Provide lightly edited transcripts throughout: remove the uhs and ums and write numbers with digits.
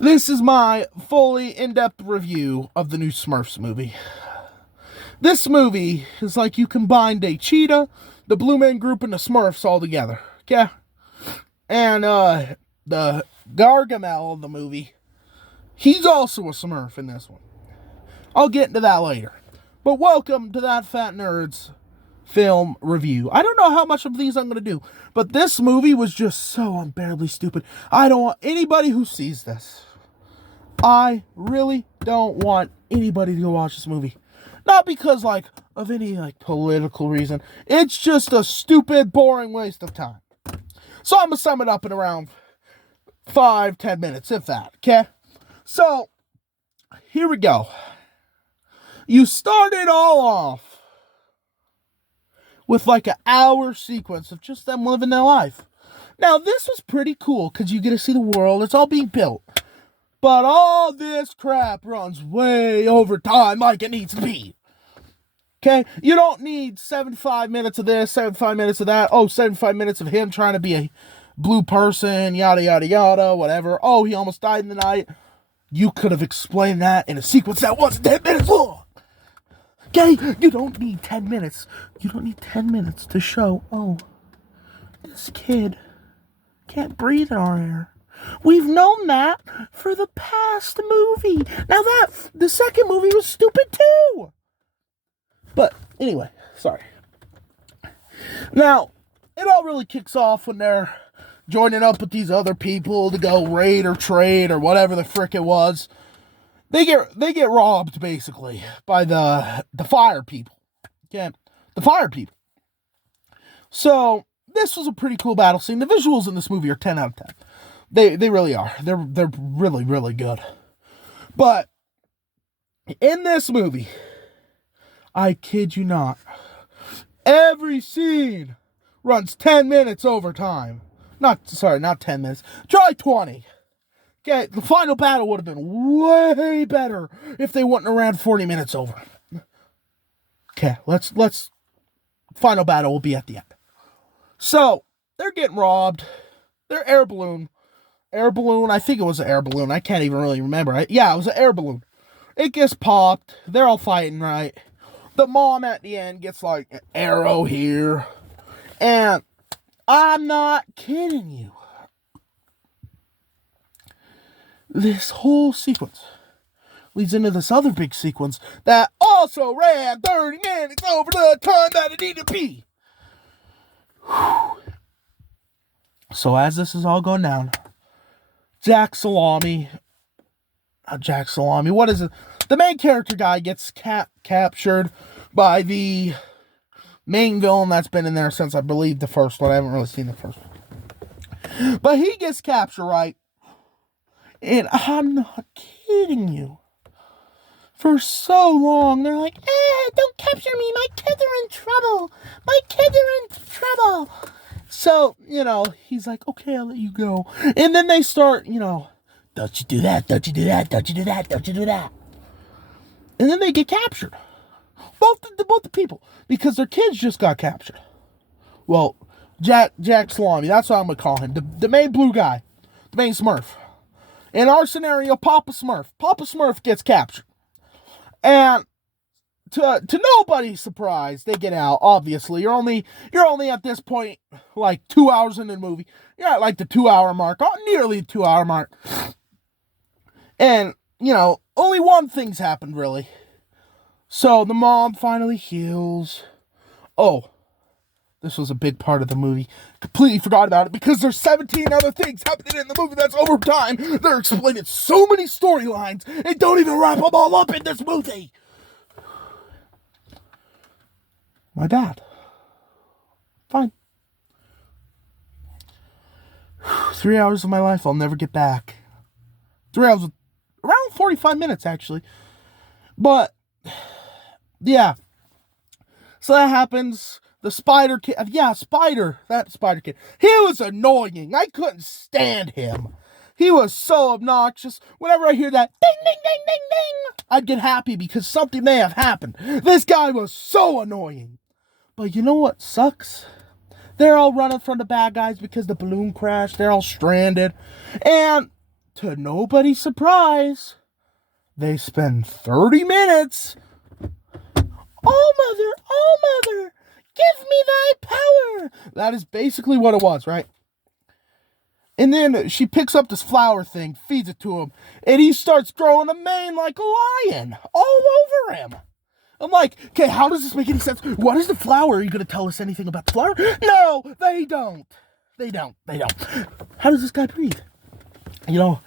This is my fully in-depth review of the new Smurfs movie. This movie is like you combined a cheetah, the Blue Man Group, and the Smurfs all together. Okay? And the Gargamel of the movie, he's also a Smurf in this one. I'll get into that later. But welcome to That Fat Nerd's film review. I don't know how much of these I'm going to do, but this movie was just so unbearably stupid. I don't want anybody who sees this. I really don't want anybody to go watch this movie. Not because, of any, political reason. It's just a stupid, boring waste of time. So I'm going to sum it up in around 5-10 minutes, if that, okay? So, here we go. You start it all off with an hour sequence of just them living their life. Now, this was pretty cool because you get to see the world. It's all being built. But all this crap runs way over time like it needs to be. Okay? You don't need 75 minutes of this, 75 minutes of that. Oh, 75 minutes of him trying to be a blue person, yada, yada, yada, whatever. Oh, he almost died in the night. You could have explained that in a sequence that wasn't 10 minutes long. Okay? You don't need 10 minutes. You don't need 10 minutes to show, oh, this kid can't breathe in our air. We've known that for the past movie. Now the second movie was stupid too. But anyway, sorry. Now, it all really kicks off when they're joining up with these other people to go raid or trade or whatever the frick it was. They get robbed basically by the fire people. Okay? The fire people. So, this was a pretty cool battle scene. The visuals in this movie are 10 out of 10. They really are. They're really, really good. But in this movie, I kid you not, every scene runs 10 minutes over time. Not 10 minutes. Try 20. Okay, the final battle would have been way better if they wouldn't have ran 40 minutes over. Okay, let's final battle will be at the end. So, they're getting robbed. Their air balloon, I think it was an air balloon. I can't even really remember. Yeah, it was an air balloon. It gets popped. They're all fighting, right? The mom at the end gets an arrow here. And I'm not kidding you. This whole sequence leads into this other big sequence that also ran 30 minutes over the time that it needed to be. Whew. So as this is all going down, Jack Salami, what is it? The main character guy gets captured by the main villain that's been in there since, I believe, the first one. I haven't really seen the first one. But he gets captured, right? And I'm not kidding you. For so long, they're like, don't capture me. My kids are in trouble. So, he's like, okay, I'll let you go. And then they start, don't you do that, don't you do that, don't you do that, don't you do that. And then they get captured. Both the people. Because their kids just got captured. Well, Jack Salami, that's what I'm going to call him. The main blue guy. The main Smurf. In our scenario, Papa Smurf gets captured. And to nobody's surprise, they get out. Obviously, you're only at this point 2 hours into the movie. You're at the 2 hour mark, nearly 2 hour mark. And only one thing's happened really. So the mom finally heals. Oh, this was a big part of the movie. Completely forgot about it because there's 17 other things happening in the movie that's over time. They're explaining so many storylines. They don't even wrap them all up in this movie. My dad. Fine. 3 hours of my life I'll never get back. 3 hours, around 45 minutes actually. But, yeah. So that happens. The spider kid, that spider kid. He was annoying. I couldn't stand him. He was so obnoxious. Whenever I hear that ding, ding, ding, ding, ding, I'd get happy because something may have happened. This guy was so annoying. But you know what sucks? They're all running from the bad guys because the balloon crashed. They're all stranded. And to nobody's surprise, they spend 30 minutes. Oh, mother, give me thy power. That is basically what it was, right? And then she picks up this flower thing, feeds it to him, and he starts growing a mane like a lion all over him. I'm like, okay, how does this make any sense? What is the flower? Are you going to tell us anything about the flower? No, they don't. They don't. How does this guy breathe? You know,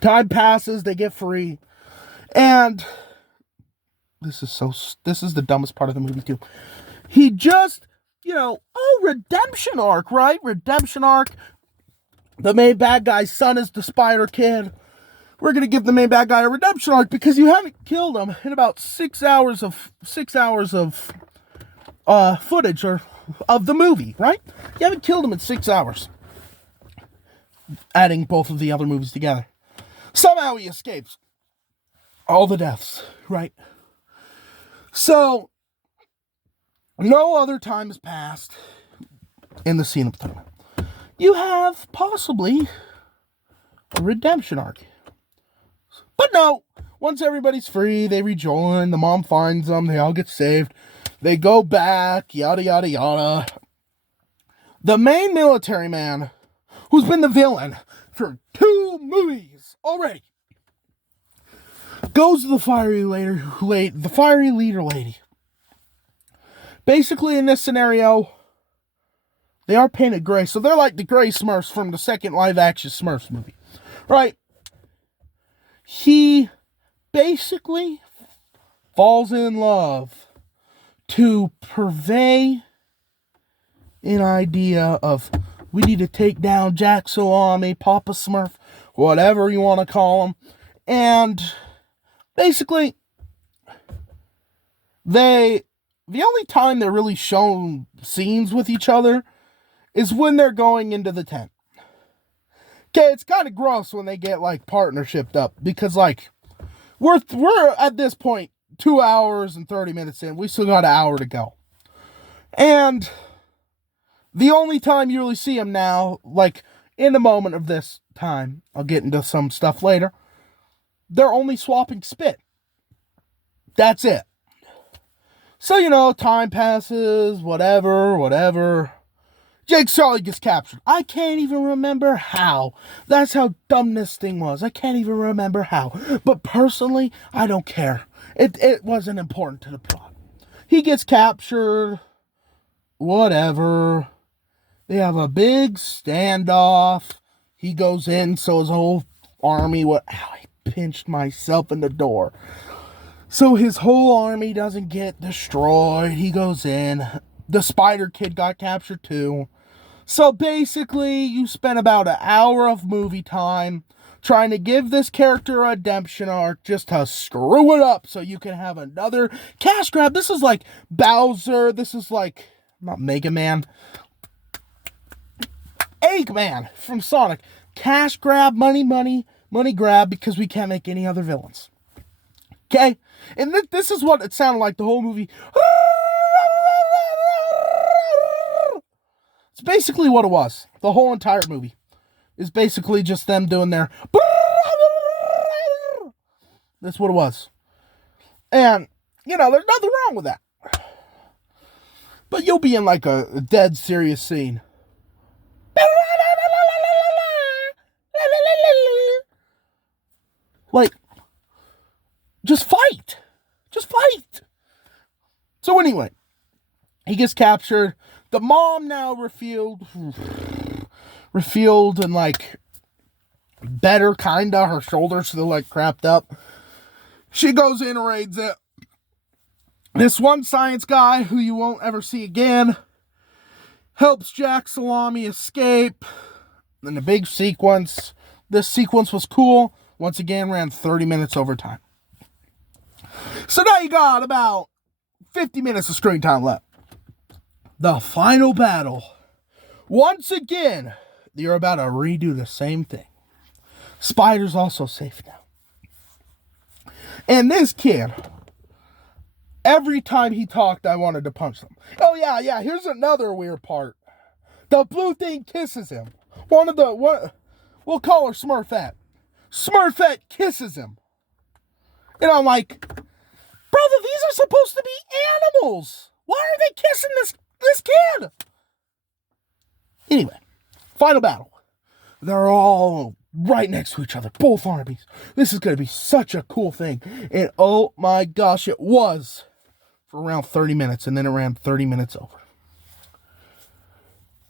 time passes, they get free, and this is the dumbest part of the movie too. He just, redemption arc, right? Redemption arc. The main bad guy's son is the Spider Kid. We're gonna give the main bad guy a redemption arc because you haven't killed him in about 6 hours of footage of the movie, right? You haven't killed him in 6 hours. Adding both of the other movies together. Somehow he escapes all the deaths, right? So, no other time has passed in the scene of time. You have possibly a redemption arc. But no, once everybody's free, they rejoin, the mom finds them, they all get saved, they go back, yada, yada, yada. The main military man, who's been the villain for 2 movies already, goes to the fiery leader lady. Basically, in this scenario, they are painted gray, so they're like the gray Smurfs from the second live-action Smurfs movie, right? He basically falls in love to purvey an idea of we need to take down Jack Salami, Papa Smurf, whatever you want to call him, and basically, the only time they're really shown scenes with each other is when they're going into the tent. Okay, it's kind of gross when they get, partnershiped up, because, we're at this point 2 hours and 30 minutes in. We still got an hour to go. And the only time you really see them now, in the moment of this time, I'll get into some stuff later, they're only swapping spit. That's it. So, time passes, whatever. Jake Sully gets captured. I can't even remember how. That's how dumb this thing was. I can't even remember how. But personally, I don't care. It wasn't important to the plot. He gets captured. Whatever. They have a big standoff. He goes in, so his whole army... Ow, I pinched myself in the door. So his whole army doesn't get destroyed. He goes in. The Spider Kid got captured too. So basically, you spent about an hour of movie time trying to give this character a redemption arc just to screw it up so you can have another cash grab. This is like Bowser. This is like, not Mega Man, Eggman from Sonic. Cash grab, money grab, because we can't make any other villains. Okay? And this is what it sounded like the whole movie. It's basically what it was. The whole entire movie is basically just them doing their... That's what it was. And, there's nothing wrong with that. But you'll be in a dead serious scene. Just fight. So anyway, he gets captured. The mom now refueled and better, kinda. Her shoulders still crapped up. She goes in and raids it. This one science guy, who you won't ever see again, helps Jack Salami escape. And the big sequence. This sequence was cool. Once again, ran 30 minutes over time. So now you got about 50 minutes of screen time left. The final battle. Once again, you're about to redo the same thing. Spider's also safe now. And this kid, every time he talked, I wanted to punch him. Oh, yeah, here's another weird part. The blue thing kisses him. We'll call her Smurfette. Smurfette kisses him. And I'm like, brother, these are supposed to be animals. Why are they kissing this kid? Anyway, final battle. They're all right next to each other, both armies. This is going to be such a cool thing. And oh my gosh, it was for around 30 minutes, and then it ran 30 minutes over.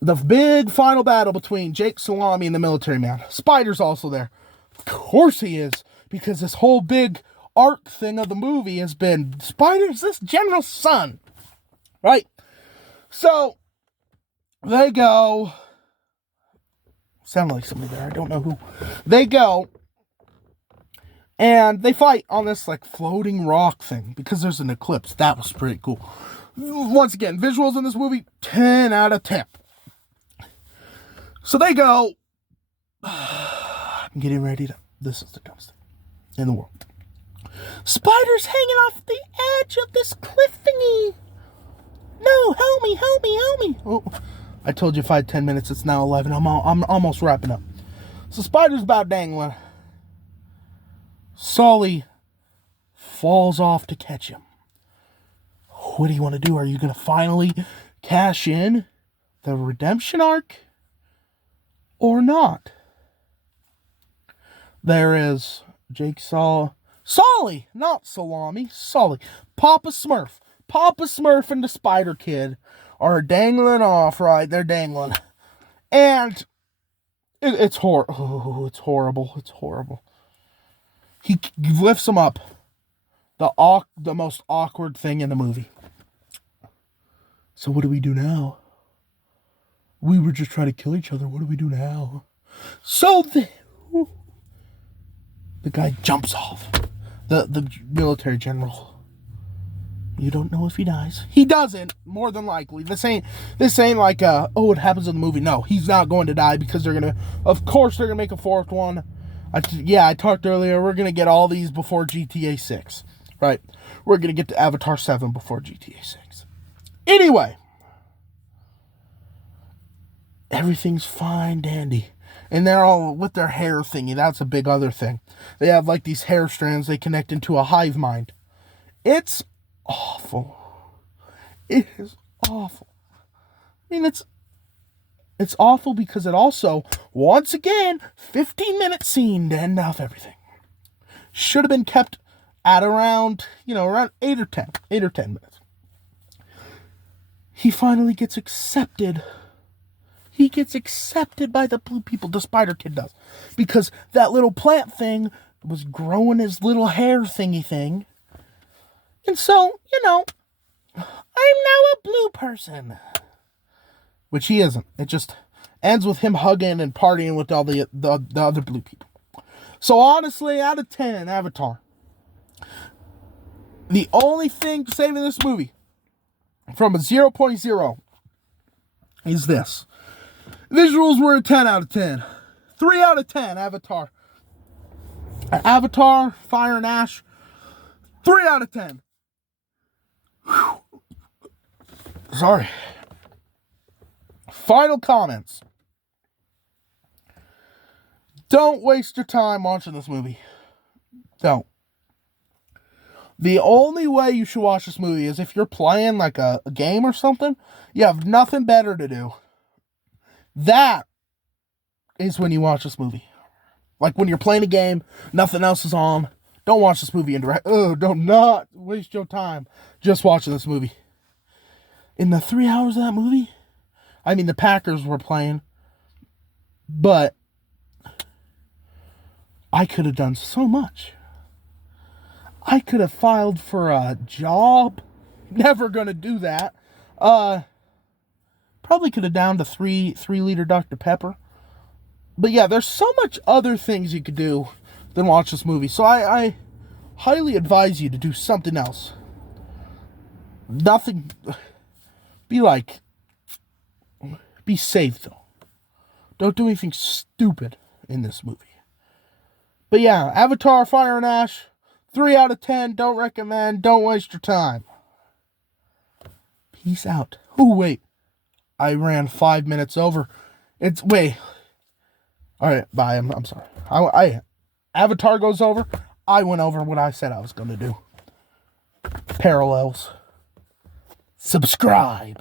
The big final battle between Jake Salami and the military man. Spider's also there. Of course he is, because this whole big arc thing of the movie has been Spider's this general's son, right? So they go. Sound like somebody there. I don't know who. They go and they fight on this like floating rock thing because there's an eclipse. That was pretty cool. Once again, visuals in this movie 10 out of 10. So they go. I'm getting ready to. This is the dumbest thing in the world. Spider's hanging off the edge of this cliff thingy. No, help me, help me, help me. Oh, I told you if I had 10 minutes, it's now 11. I'm almost wrapping up. So Spider's about dangling. Sully falls off to catch him. What do you want to do? Are you going to finally cash in the redemption arc or not? There is Jake Sully, not Salami, Sully. Papa Smurf. Papa Smurf and the Spider Kid are dangling off, right? They're dangling. And it's horrible. It's horrible. It's horrible. He lifts him up. The most awkward thing in the movie. So what do we do now? We were just trying to kill each other. What do we do now? So the guy jumps off. The military general. You don't know if he dies. He doesn't, more than likely. This ain't like, it happens in the movie. No, he's not going to die because of course they're going to make a fourth one. I talked earlier, we're going to get all these before GTA 6, right? We're going to get to Avatar 7 before GTA 6. Anyway, everything's fine, dandy. And they're all with their hair thingy. That's a big other thing. They have like these hair strands they connect into a hive mind. It's awful. It is awful. I mean, it's awful because it also, once again, 15-minute scene to end off everything. Should have been kept at around 8 or 10 minutes. He finally gets accepted. He gets accepted by the blue people. The Spider Kid does. Because that little plant thing was growing his little hair thingy thing. And so, I'm now a blue person. Which he isn't. It just ends with him hugging and partying with all the other blue people. So honestly, out of 10, Avatar. The only thing saving this movie from a 0.0 is this. Visuals were a 10 out of 10. 3 out of 10, Avatar. Avatar, Fire and Ash, 3 out of 10. Whew. Sorry. Final comments. Don't waste your time watching this movie. Don't. The only way you should watch this movie is if you're playing like a game or something. You have nothing better to do. That is when you watch this movie. Like when you're playing a game, nothing else is on. Don't watch this movie don't not waste your time just watching this movie. In the 3 hours of that movie, I mean, the Packers were playing, but I could have done so much. I could have filed for a job. Never gonna do that. Probably could have downed a 3-liter Dr. Pepper. But yeah, there's so much other things you could do than watch this movie. So I highly advise you to do something else. Nothing. Be safe though. Don't do anything stupid in this movie. But yeah, Avatar, Fire and Ash, 3 out of 10. Don't recommend. Don't waste your time. Peace out. Oh, wait. I ran 5 minutes over. All right, bye. I'm sorry. I Avatar goes over. I went over what I said I was going to do. Parallels. Subscribe.